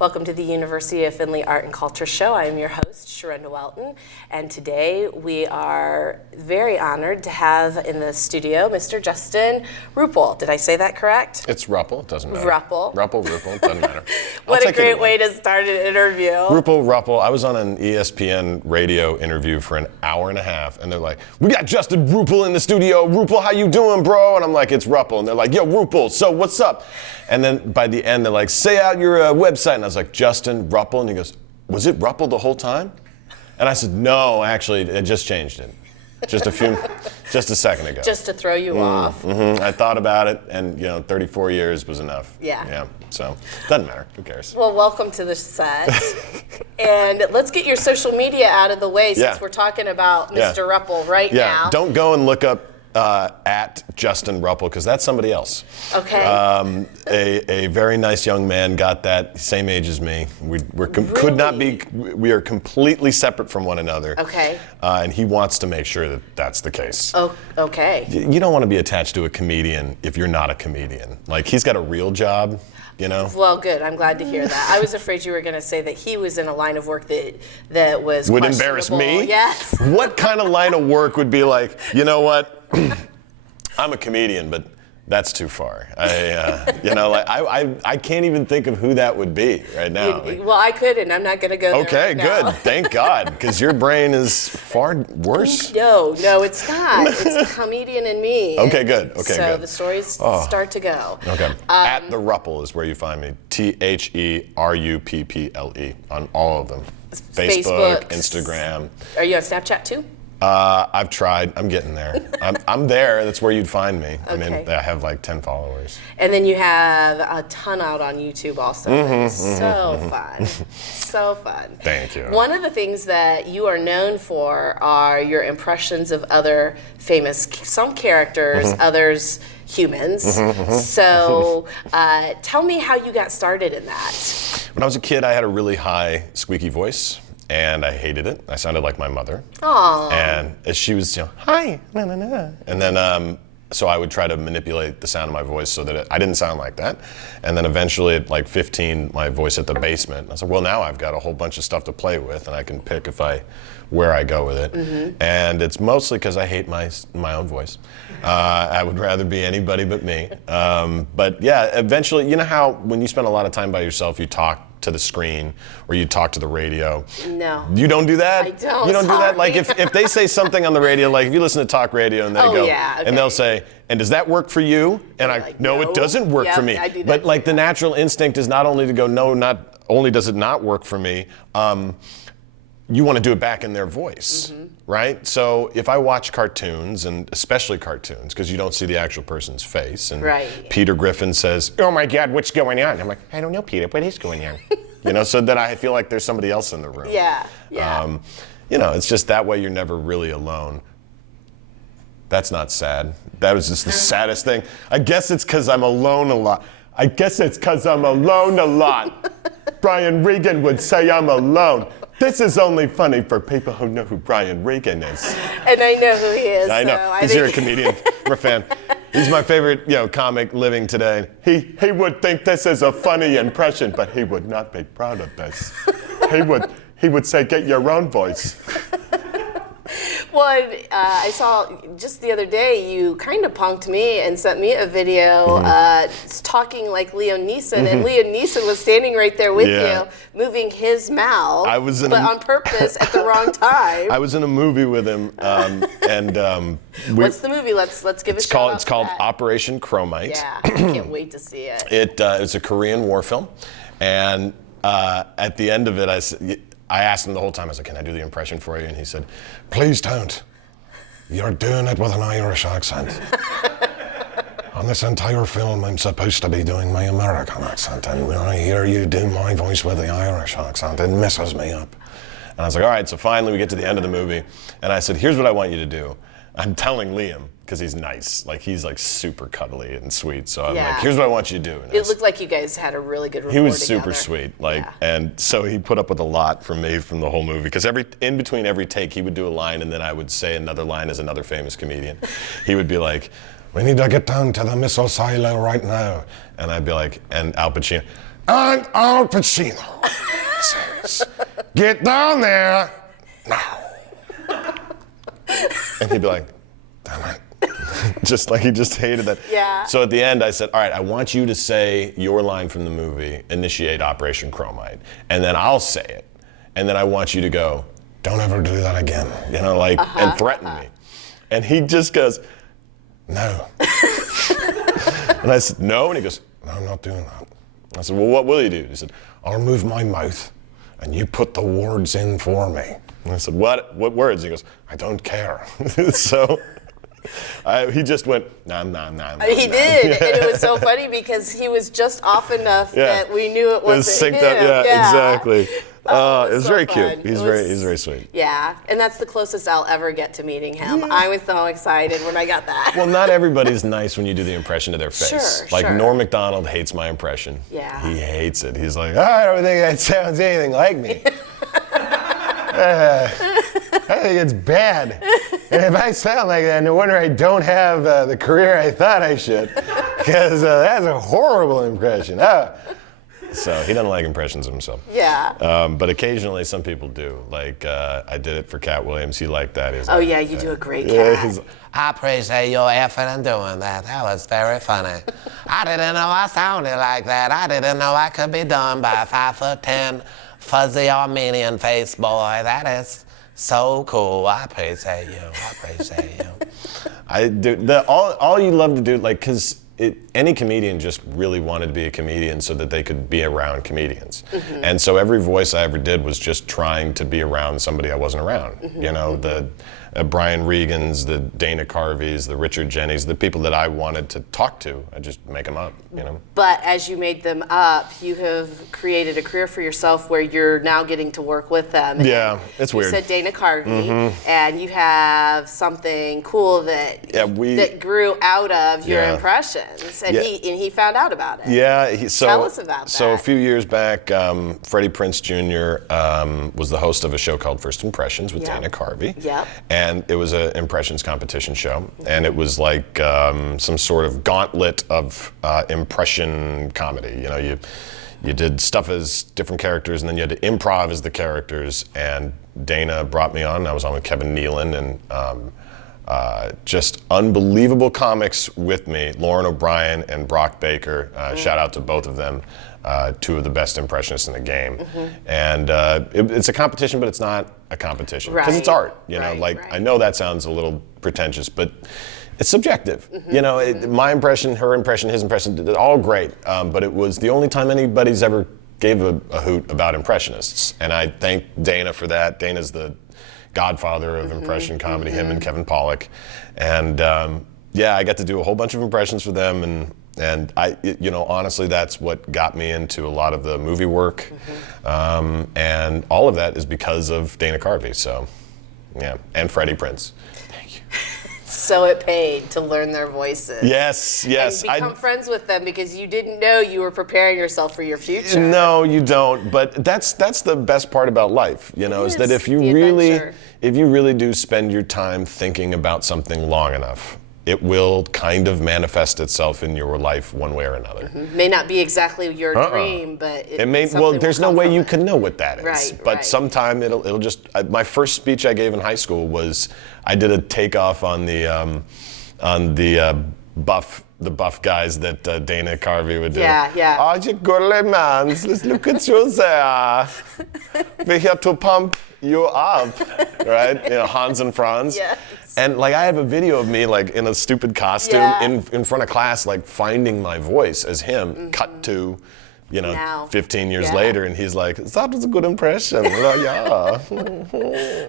Welcome to the University of Findlay Art and Culture Show. I am your host, Sharinda Welton, and today we are very honored to have in the studio Mr. Justin Rupple. Did I say that correct? It's Rupple, doesn't matter. Rupple, doesn't matter. What a great way to start an interview. Rupple. I was on an ESPN radio interview for an hour and a half, and they're like, we got Justin Rupple in the studio. Rupple, how you doing, bro? And I'm like, it's Rupple. And they're like, yo, Rupple, so what's up? And then by the end, they're like, say out your website. And I was like, Justin Rupple. And he goes, was it Rupple the whole time? And I said, no, actually, I just changed it. Just a second ago. Just to throw you off. Mm-hmm. I thought about it, and 34 years was enough. Yeah. So doesn't matter. Who cares? Well, welcome to the set. And let's get your social media out of the way since we're talking about Mr. Rupple right now. Yeah. Don't go and look up at Justin Rupple, because that's somebody else. Okay. A very nice young man, got that, same age as me. Could not be. We are completely separate from one another. Okay. And he wants to make sure that that's the case. Oh, okay. You don't want to be attached to a comedian if you're not a comedian. Like, he's got a real job. Well, good. I'm glad to hear that. I was afraid you were going to say that he was in a line of work that was would embarrass me. Yes. What kind of line of work would be like, you know what? I'm a comedian, but that's too far. I can't even think of who that would be right now. Well, I couldn't. I'm not going to go there. Okay, right now. good. Thank God, because your brain is far worse. No, it's not. It's the comedian in me. Okay, good. So the stories start to go. Okay. At the Rupple is where you find me. TheRupple on all of them. Facebook, Instagram. Are you on Snapchat too? I've tried. I'm getting there. I'm there. That's where you'd find me. Okay. I mean, I have like 10 followers. And then you have a ton out on YouTube also. Fun. So fun. Thank you. One of the things that you are known for are your impressions of other famous, some characters, others humans. So tell me how you got started in that. When I was a kid, I had a really high, squeaky voice. And I hated it. I sounded like my mother. Aww. And as she was, hi, na na na. And then, so I would try to manipulate the sound of my voice so that I didn't sound like that. And then eventually at like 15, my voice hit the basement. I said, well, now I've got a whole bunch of stuff to play with, and I can pick where I go with it. And it's mostly because I hate my own voice. I would rather be anybody but me. But yeah, eventually, you know how when you spend a lot of time by yourself, you talk to the screen or you talk to the radio? No. You don't do that? I don't. You don't do that? Like if they say something on the radio, like if you listen to talk radio and they go, and they'll say, and does that work for you? And no, it doesn't work for me. I do that but like too. the natural instinct is not only to go, no, not only does it not work for me, you want to do it back in their voice, right? So if I watch cartoons, and especially cartoons, because you don't see the actual person's face, and Peter Griffin says, oh my God, what's going on? I'm like, I don't know, Peter, what is going on? So then I feel like there's somebody else in the room. Yeah. It's just that way you're never really alone. That's not sad. That was just the saddest thing. I guess it's because I'm alone a lot. Brian Regan would say I'm alone. This is only funny for people who know who Brian Regan is. And I know who he is. I know, because you're a comedian. We're a fan. He's my favorite, comic living today. He would think this is a funny impression, but he would not be proud of this. He would say, get your own voice. Well, I saw just the other day you kind of punked me and sent me a video talking like Liam Neeson, and Liam Neeson was standing right there with you, moving his mouth, but on purpose at the wrong time. I was in a movie with him, what's the movie? Let's give it a shout. It's called Operation Chromite. Yeah, I can't wait to see it. It's a Korean war film, and at the end of it, I asked him the whole time, I was like, can I do the impression for you? And he said, please don't. You're doing it with an Irish accent. On this entire film, I'm supposed to be doing my American accent. And when I hear you do my voice with the Irish accent, it messes me up. And I was like, all right, so finally we get to the end of the movie. And I said, here's what I want you to do. I'm telling Liam, because he's nice. Like, he's like super cuddly and sweet. So I'm like, here's what I want you to do. And it looked like you guys had a really good rapport He was together. super sweet. And so he put up with a lot from me from the whole movie. Because in between every take, he would do a line, and then I would say another line as another famous comedian. He would be like, we need to get down to the missile silo right now. And I'd be like, and Al Pacino, And Al Pacino says, get down there now. And he'd be like, damn it. Just like he just hated that. Yeah. So at the end I said, all right, I want you to say your line from the movie, initiate Operation Chromite. And then I'll say it. And then I want you to go, don't ever do that again. You know, like, and threaten me. And he just goes, no. And I said, no. And he goes, no, I'm not doing that. I said, well, what will you do? He said, I'll move my mouth and you put the words in for me. And I said, what words? He goes, I don't care. So he just went, nah. He did, and it was so funny because he was just off enough that we knew it wasn't him. Yeah, exactly. It was so very fun. cute. He's very sweet. Yeah, and that's the closest I'll ever get to meeting him. I was so excited when I got that. Well, not everybody's nice when you do the impression to their face. Sure. Norm Macdonald hates my impression. Yeah. He hates it. He's like, I don't think that sounds anything like me. I think it's bad. And if I sound like that, no wonder I don't have the career I thought I should. Because that's a horrible impression. So he doesn't like impressions of himself. Yeah. But occasionally some people do. Like I did it for Cat Williams. He liked that. He's like, yeah, you do a great cat. I appreciate your effort in doing that. That was very funny. I didn't know I sounded like that. I didn't know I could be done by a 5'10" fuzzy Armenian face boy. That is so cool. I appreciate you. I do. All you love to do, like, because any comedian just really wanted to be a comedian so that they could be around comedians. Mm-hmm. And so every voice I ever did was just trying to be around somebody I wasn't around. Mm-hmm. You know, the Brian Regans, the Dana Carveys, the Richard Jennings, the people that I wanted to talk to, I just make them up, you know. But as you made them up, you have created a career for yourself where you're now getting to work with them. Yeah, it's weird. You said Dana Carvey, and you have something cool that that grew out of your impressions, and he found out about it. Yeah, tell us about that. So a few years back, Freddie Prinze Jr. Was the host of a show called First Impressions with Dana Carvey. Yep. And it was an impressions competition show, and it was like some sort of gauntlet of impression comedy. You know, you did stuff as different characters, and then you had to improv as the characters. And Dana brought me on. I was on with Kevin Nealon, and just unbelievable comics with me. Lauren O'Brien and Brock Baker. Shout out to both of them. Two of the best impressionists in the game. And it's a competition, but it's not a competition because it's art. You know, I know that sounds a little pretentious, but it's subjective. You know, my impression, her impression, his impression, they're all great. But it was the only time anybody's ever gave a hoot about impressionists. And I thank Dana for that. Dana's the godfather of impression comedy, him and Kevin Pollak. And I got to do a whole bunch of impressions for them, and I, you know, honestly, that's what got me into a lot of the movie work, and all of that is because of Dana Carvey. So, yeah, and Freddie Prinze. Thank you. So it paid to learn their voices. Yes. And become friends with them because you didn't know you were preparing yourself for your future. No, you don't. But that's the best part about life, you know, is that if you really do spend your time thinking about something long enough, it will kind of manifest itself in your life one way or another. May not be exactly your dream, but it may. Well, there's no way you can know what that is. Right, but sometime it'll just. My first speech I gave in high school was I did a takeoff on the buff guys that Dana Carvey would do. Yeah. Oh, you girly man, let's look at you there. We're here to pump you up, right? You know, Hans and Franz. Yes. And like I have a video of me like in a stupid costume in front of class, like finding my voice as him. Cut to, you know, now. 15 years later, and he's like, "That was a good impression." I'm like, yeah. And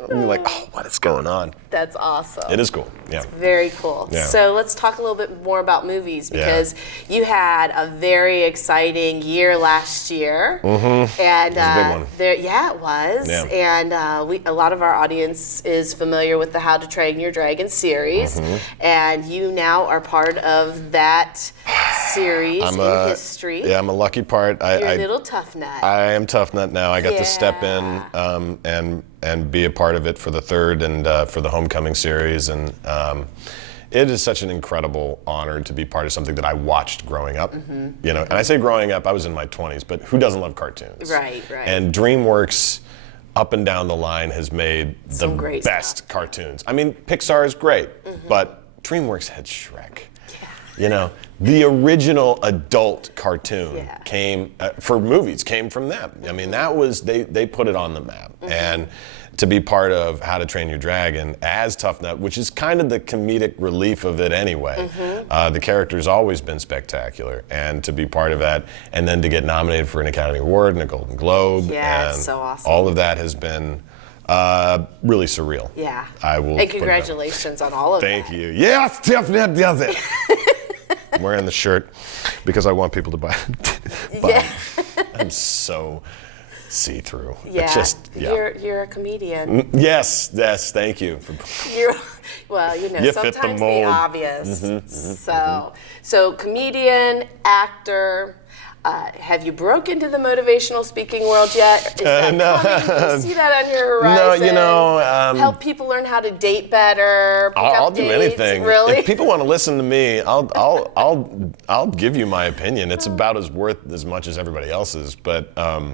you're like, "Oh, what is going on?" That's awesome. It is cool. Yeah. It's very cool. Yeah. So let's talk a little bit more about movies because you had a very exciting year last year. And it was a big one. It was. Yeah. And a lot of our audience is familiar with the How to Train Your Dragon series, and you now are part of that series in history. Yeah, I'm a lucky part. You're a little tough nut. I am tough nut now. I got to step in and be a part of it for the third and for the Homecoming series, and it is such an incredible honor to be part of something that I watched growing up. You know, and I say growing up, I was in my 20s, but who doesn't love cartoons? Right. And DreamWorks, up and down the line, has made Some the great best stuff. cartoons. I mean, Pixar is great, but DreamWorks had Shrek. You know, the original adult cartoon came for movies came from them. I mean, that was they put it on the map. And to be part of How to Train Your Dragon as Tough Nut, which is kind of the comedic relief of it anyway. The character's always been spectacular, and to be part of that, and then to get nominated for an Academy Award and a Golden Globe, Yeah, and it's so awesome. all of that has been really surreal. Yeah. I will. And congratulations on all of that. Thank you. Yes, Tough Nut does it. I'm wearing the shirt because I want people to buy it. I'm so see-through. Yeah. It's just, You're a comedian. Yes, thank you. Well, you know, You fit the sometimes the mold. obvious. So comedian, actor. Have you broke into the motivational speaking world yet? Is that No. coming? You see that on your horizon? No, you know, help people learn how to date better. Pick I'll up do dates, anything. Really? If people want to listen to me, I'll give you my opinion. It's about as worth as much as everybody else's, but I'll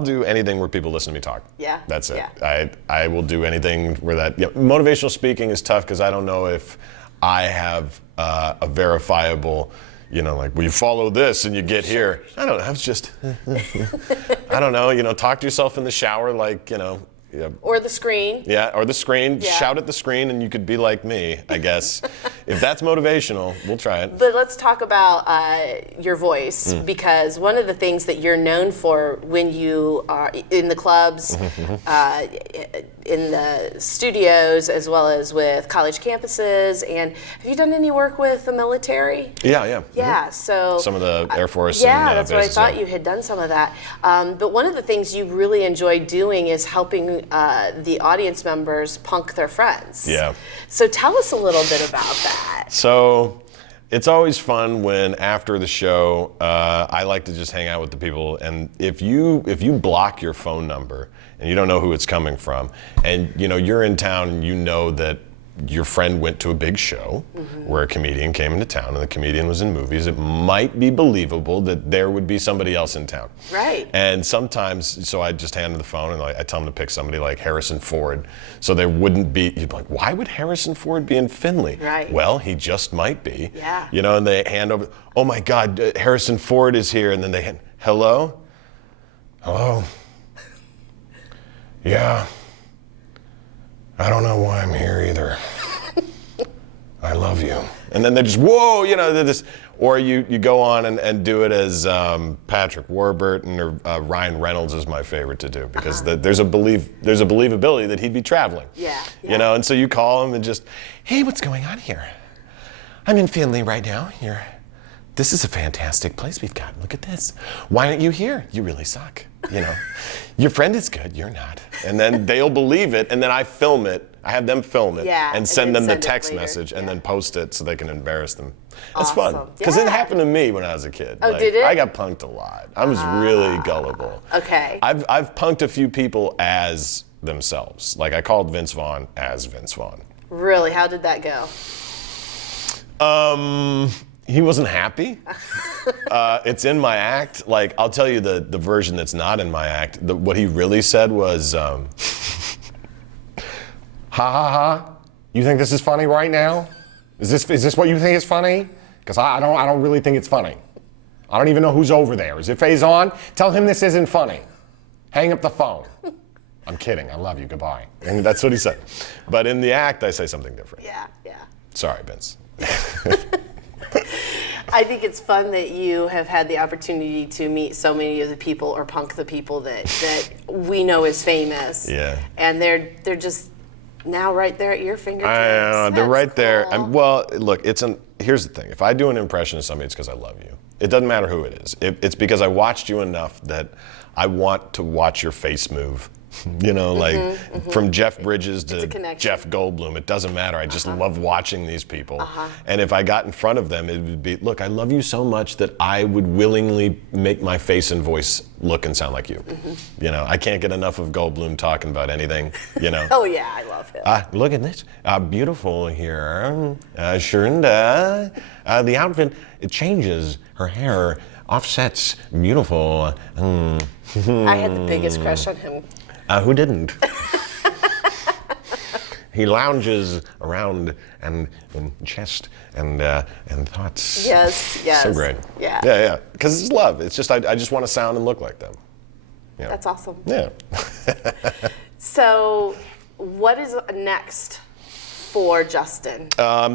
do anything where people listen to me talk. Yeah. That's it. Yeah. I will do anything where that. Yeah, motivational speaking is tough because I don't know if I have a verifiable. You know, like, well, you follow this and you get here. I don't know. It's just, I don't know. You know, talk to yourself in the shower, like, you know. Yeah. Or the screen. Yeah, or the screen. Yeah. Shout at the screen and you could be like me, I guess. If that's motivational, we'll try it. But let's talk about your voice, because one of the things that you're known for when you are in the clubs, in the studios, as well as with college campuses, and have you done any work with the military? Yeah. Yeah, so Some of the Air Force yeah, and that's what I bases, thought yeah. you had done some of that. But one of the things you really enjoy doing is helping the audience members punk their friends. Yeah. So tell us a little bit about that. So it's always fun when after the show, I like to just hang out with the people. And if you block your phone number and you don't know who it's coming from, and you know you're in town and you know that your friend went to a big show where a comedian came into town and the comedian was in movies, it might be believable that there would be somebody else in town. Right. And sometimes, so I just hand them the phone and I tell them to pick somebody like Harrison Ford. So there wouldn't be, you'd be like, why would Harrison Ford be in Findlay? Right. Well, he just might be. Yeah. You know, and they hand over, oh my God, Harrison Ford is here. And then they hand, hello? Hello? Yeah. I don't know why I'm here either. I love you. And then they're just, whoa, you know, they're just, or you go on and do it as Patrick Warburton or Ryan Reynolds is my favorite to do because there's a believability that he'd be traveling. Yeah. You know, and so you call him and just, hey, what's going on here? I'm in Findlay right now. This is a fantastic place we've got. Look at this. Why aren't you here? You really suck. You know, your friend is good. You're not. And then they'll believe it. And then I film it. I have them film it and send them the text message and then post it so they can embarrass them. That's Awesome. fun. Because it happened to me when I was a kid. Oh, did it? I got punked a lot. I was really gullible. Okay. I've punked a few people as themselves. Like I called Vince Vaughn as Vince Vaughn. Really? How did that go? He wasn't happy. It's in my act. Like, I'll tell you the version that's not in my act. What he really said was, ha ha ha. You think this is funny right now? Is this what you think is funny? Because I don't really think it's funny. I don't even know who's over there. Is it Faison? Tell him this isn't funny. Hang up the phone. I'm kidding. I love you. Goodbye. And that's what he said. But in the act, I say something different. Yeah. Sorry, Vince. I think it's fun that you have had the opportunity to meet so many of the people or punk the people that we know is famous. Yeah. And they're just now right there at your fingertips. I know, they're That's right there. cool. Well, look, here's the thing. If I do an impression of somebody, it's because I love you. It doesn't matter who it is. It's because I watched you enough that I want to watch your face move. You know, like from Jeff Bridges to connection. Jeff Goldblum, it doesn't matter. I just love watching these people. And if I got in front of them, it would be, look, I love you so much that I would willingly make my face and voice look and sound like you. You know, I can't get enough of Goldblum talking about anything, you know. Oh yeah, I love him. Look at this, beautiful here. Sharinda, the outfit, it changes. Her hair offsets, beautiful. I had the biggest crush on him. Who didn't? He lounges around and chest and thoughts. Yes, yes. So great. Yeah. Yeah, yeah. Because it's love. It's just I just want to sound and look like them. Yeah. That's awesome. Yeah. So, what is next for Justin?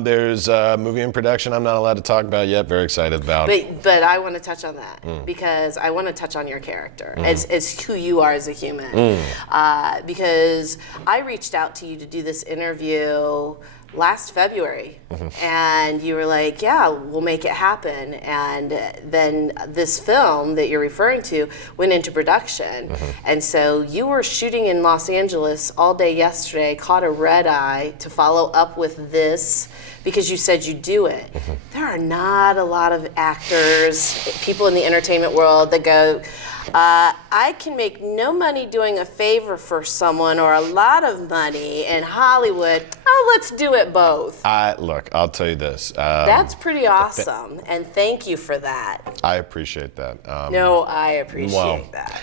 There's a movie in production I'm not allowed to talk about yet. Very excited about. But I want to touch on that because I want to touch on your character as who you are as a human. Because I reached out to you to do this interview last February, and you were like, yeah, we'll make it happen. And then this film that you're referring to went into production. And so you were shooting in Los Angeles all day yesterday, caught a red eye to follow up with this because you said you'd do it. There are not a lot of actors, people in the entertainment world that go, I can make no money doing a favor for someone or a lot of money in Hollywood. Oh, let's do it both. Look, I'll tell you this. That's pretty awesome, and thank you for that. I appreciate that. No, I appreciate that.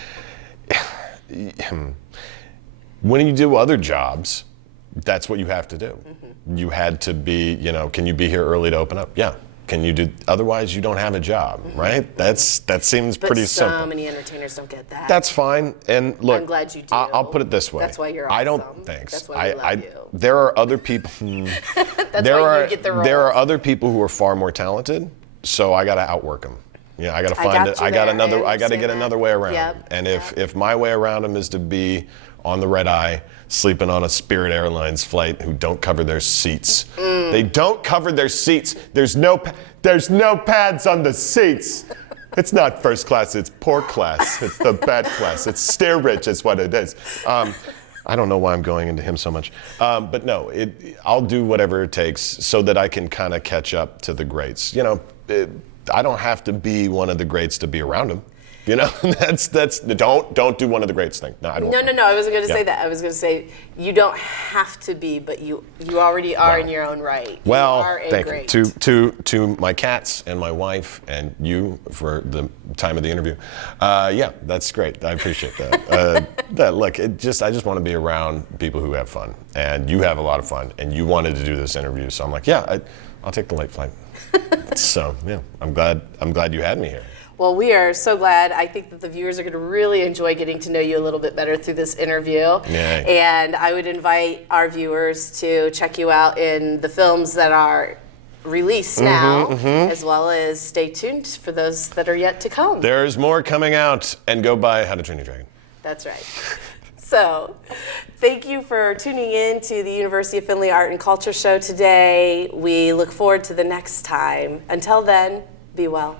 When you do other jobs, that's what you have to do. You had to be, you know, can you be here early to open up? Yeah. Can you do, otherwise you don't have a job, right? That seems pretty simple. But so many entertainers don't get that. That's fine. And look, I'm glad you do. I'll put it this way. That's why you're awesome. I don't, thanks. That's why we love you. There are other people, That's why you get the roles. there are other people who are far more talented, so I gotta outwork them. You know, I gotta find it. I gotta get another way around. Yep. And if my way around them is to be on the red eye, sleeping on a Spirit Airlines flight who don't cover their seats. They don't cover their seats. There's no pads on the seats. It's not first class, it's poor class. It's the bad class. It's steerage, is what it is. I don't know why I'm going into him so much. But no, I'll do whatever it takes so that I can kind of catch up to the greats. You know, I don't have to be one of the greats to be around them. You know, don't do one of the greats thing. No, I don't. No. I wasn't going to say that. I was going to say you don't have to be, but you already are in your own right. Well, you are a thank great. you to my cats and my wife and you for the time of the interview. Yeah, that's great. I appreciate that. Look, I just want to be around people who have fun, and you have a lot of fun, and you wanted to do this interview, so I'm like, yeah, I'll take the late flight. So yeah, I'm glad you had me here. Well, we are so glad. I think that the viewers are going to really enjoy getting to know you a little bit better through this interview. Yay. And I would invite our viewers to check you out in the films that are released now, as well as stay tuned for those that are yet to come. There's more coming out, and go buy How to Train Your Dragon. That's right. So, thank you for tuning in to the University of Findlay Art and Culture Show today. We look forward to the next time. Until then, be well.